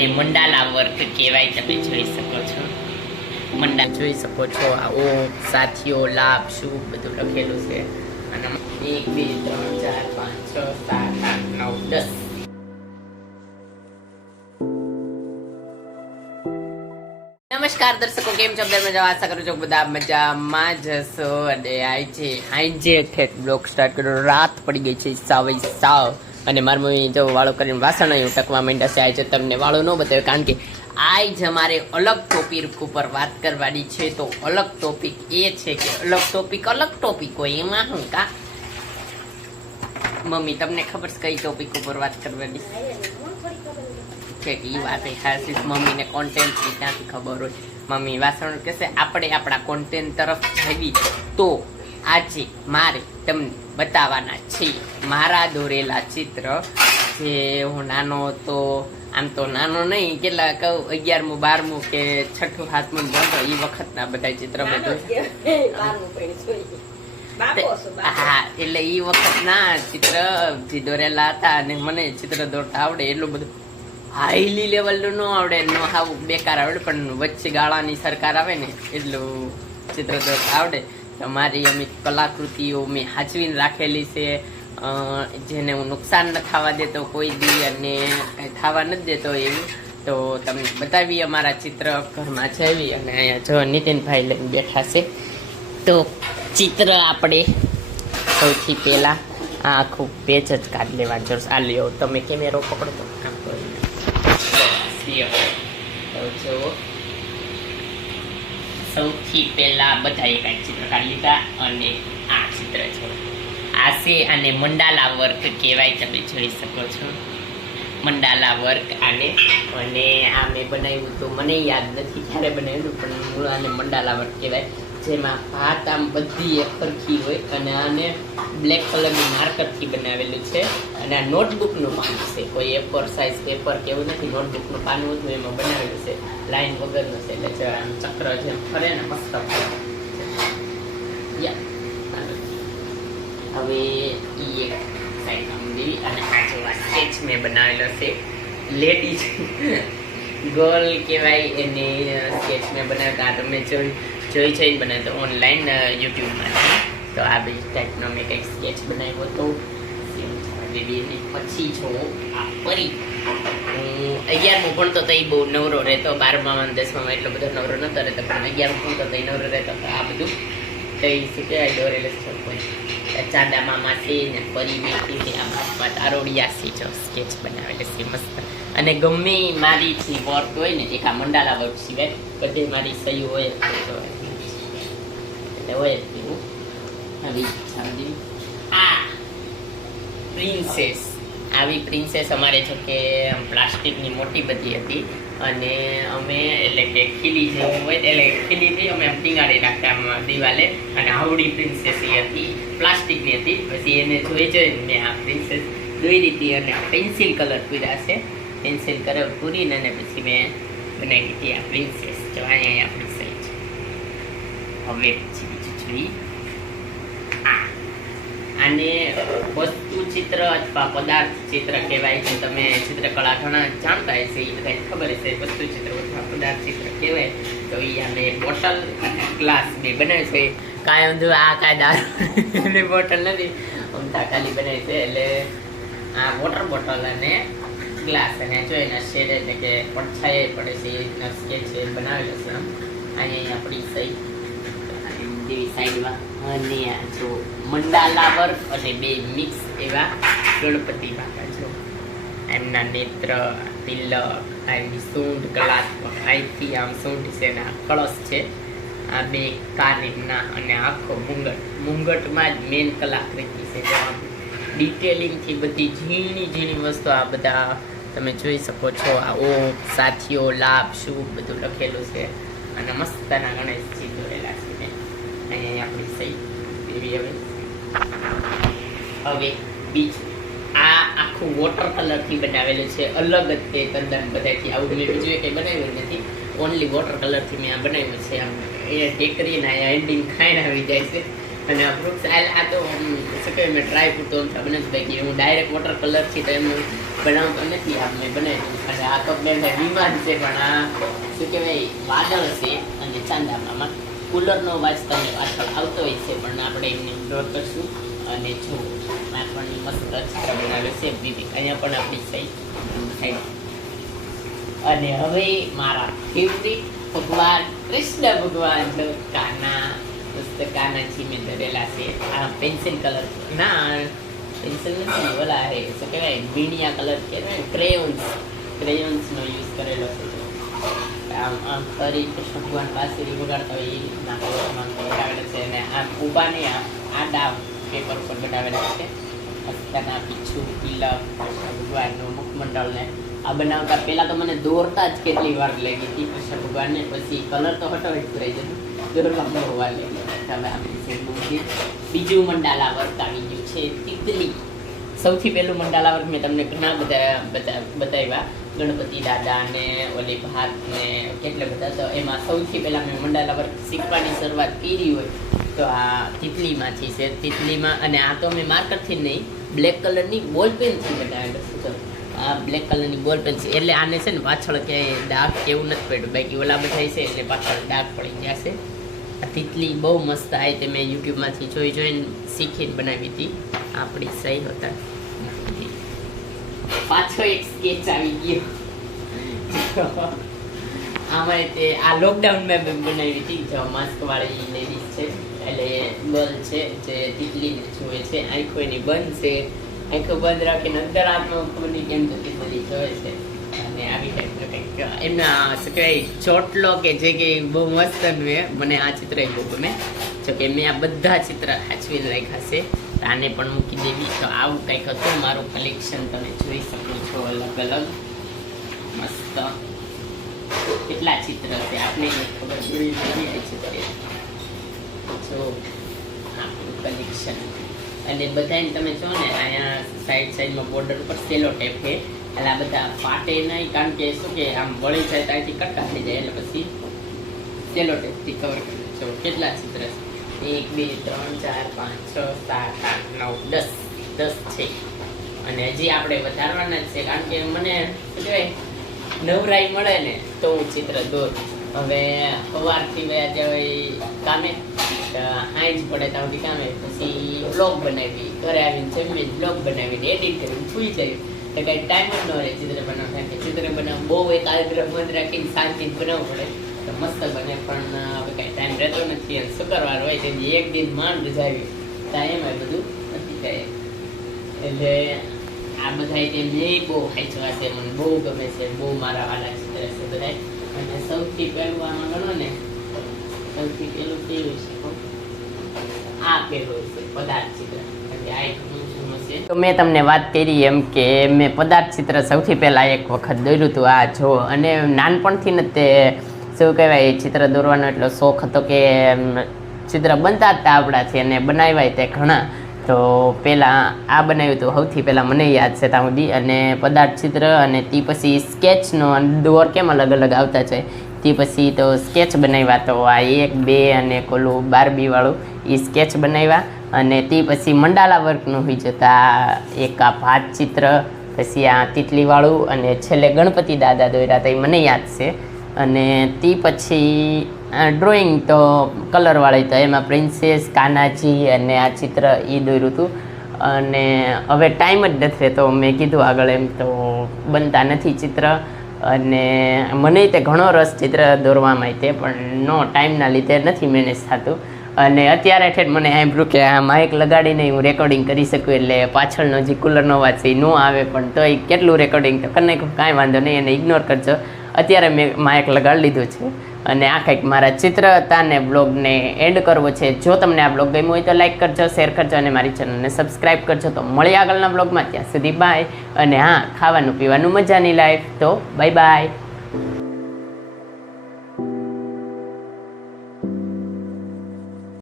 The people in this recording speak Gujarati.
આને મંડાલા વર્ક કહેવાય. તમે જોઈ શકો છો, મંડા જોઈ શકો છો. આ ઓ સાથીઓ લાભ શું બધું લખેલું છે. અને 1 2 3 4 5 6 7 8 9 10. નમસ્કાર દર્શકો, કેમ છો? બધા આશા કરું છું બધા મજામાં જશો. અને આજે બ્લોગ સ્ટાર્ટ કર્યો. રાત પડી ગઈ છે સાવ. અને મારી મમ્મી જો વાળો કરીને વાસણ અહીં ટકવા માંડ્યા છે. આજે તમને વાળો ન બતાવ્યો કારણ કે આજ અમારે અલગ ટોપિક ઉપર વાત કરવાની છે. તો અલગ ટોપિક એ છે કે અલગ ટોપિક હોય એમાં હું કા મમ્મી તમને ખબર છે કઈ ટોપિક ઉપર વાત કરવાની છે? કે એ વાત ખાસ મમ્મીને કોન્ટેન્ટ ક્યાંથી ખબર હોય. મમ્મી વાસણ કહેશે આપણે આપણા કોન્ટેન્ટ તરફ જવી. તો આજે મારે તમને બતાવવાના છે મારા દોરેલા ચિત્ર. જે હું નાનો હતો, આમ તો નાનો નહીં, કેટલા કહું 11મું 12મું કે 6ઠું 7મું ભણતો એ વખતના બધા ચિત્ર મેં હા, એટલે એ વખતના ચિત્ર જે દોરેલા હતા. અને મને ચિત્ર દોરતા આવડે, એટલું બધું હાઈલી લેવલનું ન આવડે, ન હાવ બેકાર આવડે, પણ વચ્ચે ગાળાની સરકાર આવે ને એટલું ચિત્ર દોરતા આવડે. તો મારી અમિત કલાકૃતિઓ મેં હાચવીને રાખેલી છે, જેને હું નુકસાન ન થવા દેતો કોઈ દી, અને કંઈ થવા નથી દેતો એવું. તો તમને બતાવીએ અમારા ચિત્ર ઘરમાં જવી. અને અહીંયા જો નીતિનભાઈ લઈને બેઠા છે. તો ચિત્ર આપણે સૌથી પહેલાં આ આખું પેજ જ કાઢી લેવાનું જરૂર. આ લ્યો તમે કેમેરો પકડો તો કામ કરો. જો સૌથી પહેલા બધાએ કાંઈક ચિત્ર કાઢી લીધા. અને આ ચિત્ર છે, આ છે, આને મંડાલા વર્ક કહેવાય. તમે જોઈ શકો છો, મંડાલા વર્ક આને. અને આ મેં બનાવ્યું તો મને યાદ નથી ક્યારે બનાવ્યું, પણ મૂળ આને મંડાલા વર્ક કહેવાય. જેમાં ભાત આમ બધી એક સરખી હોય. અને આને બ્લેક કલરની માર્કરથી બનાવેલું છે. અને આ નોટબુકનું પાન છે, કોઈ A4 સાઇઝ પેપર કે એવું નથી. નોટબુકનું પાનું હતું એમાં બનાવેલું છે, લાઈન વગરનું છે. એટલે આમ ચક્ર જેમ ફરે ને મસ્ત હવે એ એક સાઈડ આંબી. અને આ જેવા સ્કેચ મેં બનાવેલો છે, લેડીઝ ગર્લ કહેવાય એને સ્કેચ મેં બનાવતા. તમે જોઈ છે બનાવ્યો તો ઓનલાઈન યુટ્યુબમાં. તો આ બી ટાઈપનો મેં કંઈક સ્કેચ બનાવ્યો હતો. પછી જો આ પરી હું 11મું ભણતો તો એ બહુ નવરો રહેતો. 12માં 10માં એટલો બધો નવરો નહોતો રહેતો, પણ 11મું ભણતો તો એ નવરો રહેતો. આ બધું કઈ શું કહેવાય દોરેલું છે. ચાંદા મામા છે ને પરી બેઠી છે. આ બાપમાં તારોડિયા છે, જો સ્કેચ બનાવેલી છે મસ્ત. અને ગમે મારી જે વર્ક હોય ને, એક આ મંડાલા વર્ક સિવાય બધી મારી સહી હોય એટલે હોય જ પીવું. આ પ્રિન્સેસ, આવી પ્રિન્સેસ અમારે છે કે પ્લાસ્ટિકની મોટી બધી હતી. અને અમે એટલે કે ખીલી જેવું હોય એટલે ખીલીથી અમે આમ ટીંગાડી નાખતા આમ દિવાલે. અને આવડી પ્રિન્સેસ એ હતી, પ્લાસ્ટિકની હતી. પછી એને જોઈને મેં આ પ્રિન્સેસ દોરી હતી. અને પેન્સિલ કલર પૂર્યા છે, પેન્સિલ કલર પૂરીને અને પછી મેં બનાવી હતી આ પ્રિન્સેસ. જો અહીંયા આપણી સહી છે. હવે પછી બીજું જોઈએ, આને વસ્તુ ચિત્ર અથવા પદાર્થ ચિત્ર કહેવાય છે. તમે ચિત્રકળા ઘણા જાણતા હશે, એ બધાને ખબર હશે. વસ્તુ ચિત્ર અથવા પદાર્થ ચિત્ર કહેવાય. તો એ આને બોટલ અને ગ્લાસ બે બનાવે છે. કાંઈ ઊંધું આ કાંઈ દારૂની બોટલ નથી, અમથા ખાલી બનાવે છે. એટલે આ વોટર બોટલ અને ગ્લાસ. અને જોઈને શેડ એટલે કે પડછાઈ પડે છે એ રીતના સ્કેચ બનાવેલો છે. આમ અહીંયા આપણી સહી જેવી સાઈડમાં. અને આ જો મંડાલા વર્ક અને બે મિક્સ એવા ગણપતિ બાપા. જો એમના નેત્ર, તિલક, એમની સૂંઢ કલાત્મક, અહીંથી આમ સૂંઢ છે ને આ કળશ છે. આ બે કારીના અને આખો મુંગટમાં જ મેન કલાકૃતિ છે. જો આમ ડિટેલિંગથી બધી ઝીણી વસ્તુ આ બધા તમે જોઈ શકો છો. આ ઓ સાથીઓ લાભ શું બધું લખેલું છે. અને મસ્તના ગણેશજી દોરેલા છે. અહીંયા આપણી સહી એવી. હવે બીજું આ આખું વોટર કલરથી બનાવેલું છે, અલગ જ તે તદ્દન બધાથી. આવું મેં બીજું કંઈ બનાવ્યું નથી, ઓનલી વોટર કલરથી મેં આ બનાવ્યું છે. આમ એ ટેકરીને અહીંયા એન્ડિંગ ખાઈને આવી જાય છે. અને આ વૃક્ષ આ તો શું કહેવાય મેં ટ્રાય પૂરતો બનાવતો કે હું ડાયરેક્ટ વોટર કલરથી તો એમ બનાવતો નથી. આ મેં બનાવ્યું અને આ તો મેં વિમાન છે પણ આ શું કહેવાય વાદળ છે અને ચાંદામાં કુલરનો અવાજ તમને પાછળ આવતો હોય છે પણ આપણે એમને ડ્રો કરશું. અને જો નાખવાની મસ્ત ચિત્ર બનાવે છે બીબી અહીંયા પણ આપણી સાઈડ. અને હવે મારા ફેવરિટ ભગવાન કૃષ્ણ ભગવાન કાના કાનાજી મેં ધરેલા છે. આ પેન્સિલ કલર ના પેન્સિલ નથી ઓલા હે શું કહેવાય વીણિયા કલર કહેવાય ક્રેયોન્સનો યુઝ કરેલો છે. આમ ફરી કૃષ્ણ ભગવાન પાસે વગાડતા હોય એ રીતના બનાવેલા છે. અને આમ ઊભા નહીં આડા પેપર ઉપર બનાવેલા છે. હસ્તાના પીછું તિલક ભગવાનનું મુખમંડળને આ બનાવતા પહેલાં તો મને દોરતા જ કેટલી વાર લાગી હતી કૃષ્ણ ભગવાનને. પછી કલર તો હટાવી જ રહી જતું દોરવા બહુ વાર લાગી. હવે આપણી બીજું મંડાલા વર્ક આવી ગયું છે તિતલી. સૌથી પહેલું મંડાલા વર્ક મેં તમને ઘણા બધા બતાવ્યા ગણપતિ દાદા ને ઓલી ભાત ને કેટલા બધા. તો એમાં સૌથી પહેલાં મેં મંડાલા વર્ક શીખવાની શરૂઆત કરી હોય તો આ તિતલીમાંથી છે. તિતલીમાં અને આ તો મેં માર્કરથી નહીં બ્લેક કલરની બોલ પેનથી બનાવેલો છે. આ બ્લેક કલરની બોલ પેન છે એટલે આને છે ને પાછળ ક્યાંય ડાઘ કેવું નથી પડ્યું. બાકી ઓલા બધા છે એટલે પાછળ ડાઘ પડી ગયા છે. આ તિતલી બહુ મસ્ત આવી તે મેં યુટ્યુબમાંથી જોઈને શીખીને બનાવી હતી. આપણી સહી હતા પાછો એક સ્કેચ આવી ગયો આમાં તે આ લોકડાઉનમાં મેં બનાવી હતી. જો માસ્ક વાળી લેડીઝ છે એટલે ગર્લ છે જે તિતલીને જુએ છે. આંખો એની બંધ છે. આંખો બંધ રાખીને અંદર આત્મા ખબર નહીં કેમ તો તિતલી જોવે છે. અને આવી ટાઈપનો કંઈક એમના શું કહેવાય ચોટલો કે જે કે બહુ મસ્ત મને આ ચિત્ર બહુ ગમે. જો કે મેં આ બધા ચિત્ર સાચવીને રાખ્યા છે. આને પણ મૂકી દેવી. તો આવું કંઈક હતું મારું કલેક્શન. તમે જોઈ શકો છો અલગ અલગ મસ્ત કેટલા ચિત્ર છે આપણે ખબર પડી ચિત્ર જો આપણું કલેક્શન. અને બધાને તમે જો ને અહીંયા સાઈડમાં બોર્ડર ઉપર સેલો ટેપ છે એટલે આ બધા ફાટે નહીં કારણ કે શું કે આમ વળી જાય તો અહીંથી કટકા થઈ જાય એટલે પછી સેલો ટેપથી કવર કરી છો. કેટલા ચિત્ર છે 1 2 3 4 5 6 7 8 9 10 છે. અને હજી આપણે વધારવાના જ છે કારણ કે મને શું કહેવાય નવરાઈ મળે ને તો હું ચિત્ર દોરું. હવે સવારથી વયા જાય કામે હાઈ જ પડે ત્યાં સુધી કામે પછી બ્લોગ બનાવી ઘરે આવીને જમીને બ્લોગ બનાવીને એડિટ કરીને સુઈ જાય તો કંઈ ટાઈમ જ ન રહે ચિત્ર બનાવતા. કે ચિત્ર બનાવવું બહુ એકાગ્ર મન રાખીને શાંતિથી બનાવવું પડે તો મસ્ત બને પણ હવે કાંઈ ટાઈમ રહેતો નથી. અને શુક્રવાર હોય તેથી એક દિન માંડ રજાવી ત્યાં એમાં બધું નથી થાય. એટલે આ બધા તે મેં બહુ હાચવા છે. મને બહુ ગમે છે. બહુ મારા વાલા ચિત્ર છે બધા. અને સૌથી પહેલું આમાં ગણો ને સૌથી પહેલું કેવું છે આ પહેલું છે પદાર્થ ચિત્ર. તો મેં તમને વાત કરી એમ કે મેં પદાર્થ ચિત્ર સૌથી પહેલાં એક વખત દોર્યું હતું. આ જો અને નાનપણથી ને તે શું કહેવાય ચિત્ર દોરવાનો એટલો શોખ હતો કે ચિત્ર બનતા જ આવડાથી અને બનાવ્યા તે ઘણા. તો પહેલાં આ બનાવ્યું હતું સૌથી પહેલાં મને યાદ છે ત્યાં સુધી. અને પદાર્થ ચિત્ર અને તે પછી સ્કેચનો દોર કેમ અલગ અલગ આવતા છે તે પછી તો સ્કેચ બનાવ્યા. તો આ 1 2 અને ઓલું બારબીવાળું એ સ્કેચ બનાવ્યા. અને તે પછી મંડાલા વર્કનું હોય જતા એક આ ભાત ચિત્ર પછી આ તિતલીવાળું અને છેલ્લે ગણપતિ દાદા દોર્યા હતા એ મને યાદ છે. અને તે પછી ડ્રોઈંગ તો કલરવાળી તો એમાં પ્રિન્સેસ કાનાજી અને આ ચિત્ર એ દોર્યું હતું. અને હવે ટાઈમ જ નથી રહેતો મેં કીધું આગળ એમ તો બનતા નથી ચિત્ર. અને મને તે ઘણો રસ ચિત્ર દોરવામાં તે પણ ટાઈમના લીધે નથી મેનેજ થતું. અને અત્યારે ઠેઠ મને સાંભળ્યું કે આ માઇક લગાડીને હું રેકોર્ડિંગ કરી શકું એટલે પાછળનો જે કુલરનો અવાજ છે એ ન આવે પણ તો એ કેટલું રેકોર્ડિંગ તો કરી નાખ્યું કાંઈ વાંધો નહીં એને ઇગ્નોર કરજો. અત્યારે મેં માઇક લગાડી લીધું છે. અને આ કંઈક મારા ચિત્ર હતા ને બ્લોગને એન્ડ કરવો છે. જો તમને આ બ્લોગ ગમ્યો હોય તો લાઈક કરજો, શેર કરજો અને મારી ચેનલને સબસ્ક્રાઈબ કરજો. તો મળીએ આગળના બ્લોગમાં. ત્યાં સુધી બાય. અને હા ખાવાનું પીવાનું મજાની લાઈફ. તો બાય બાય.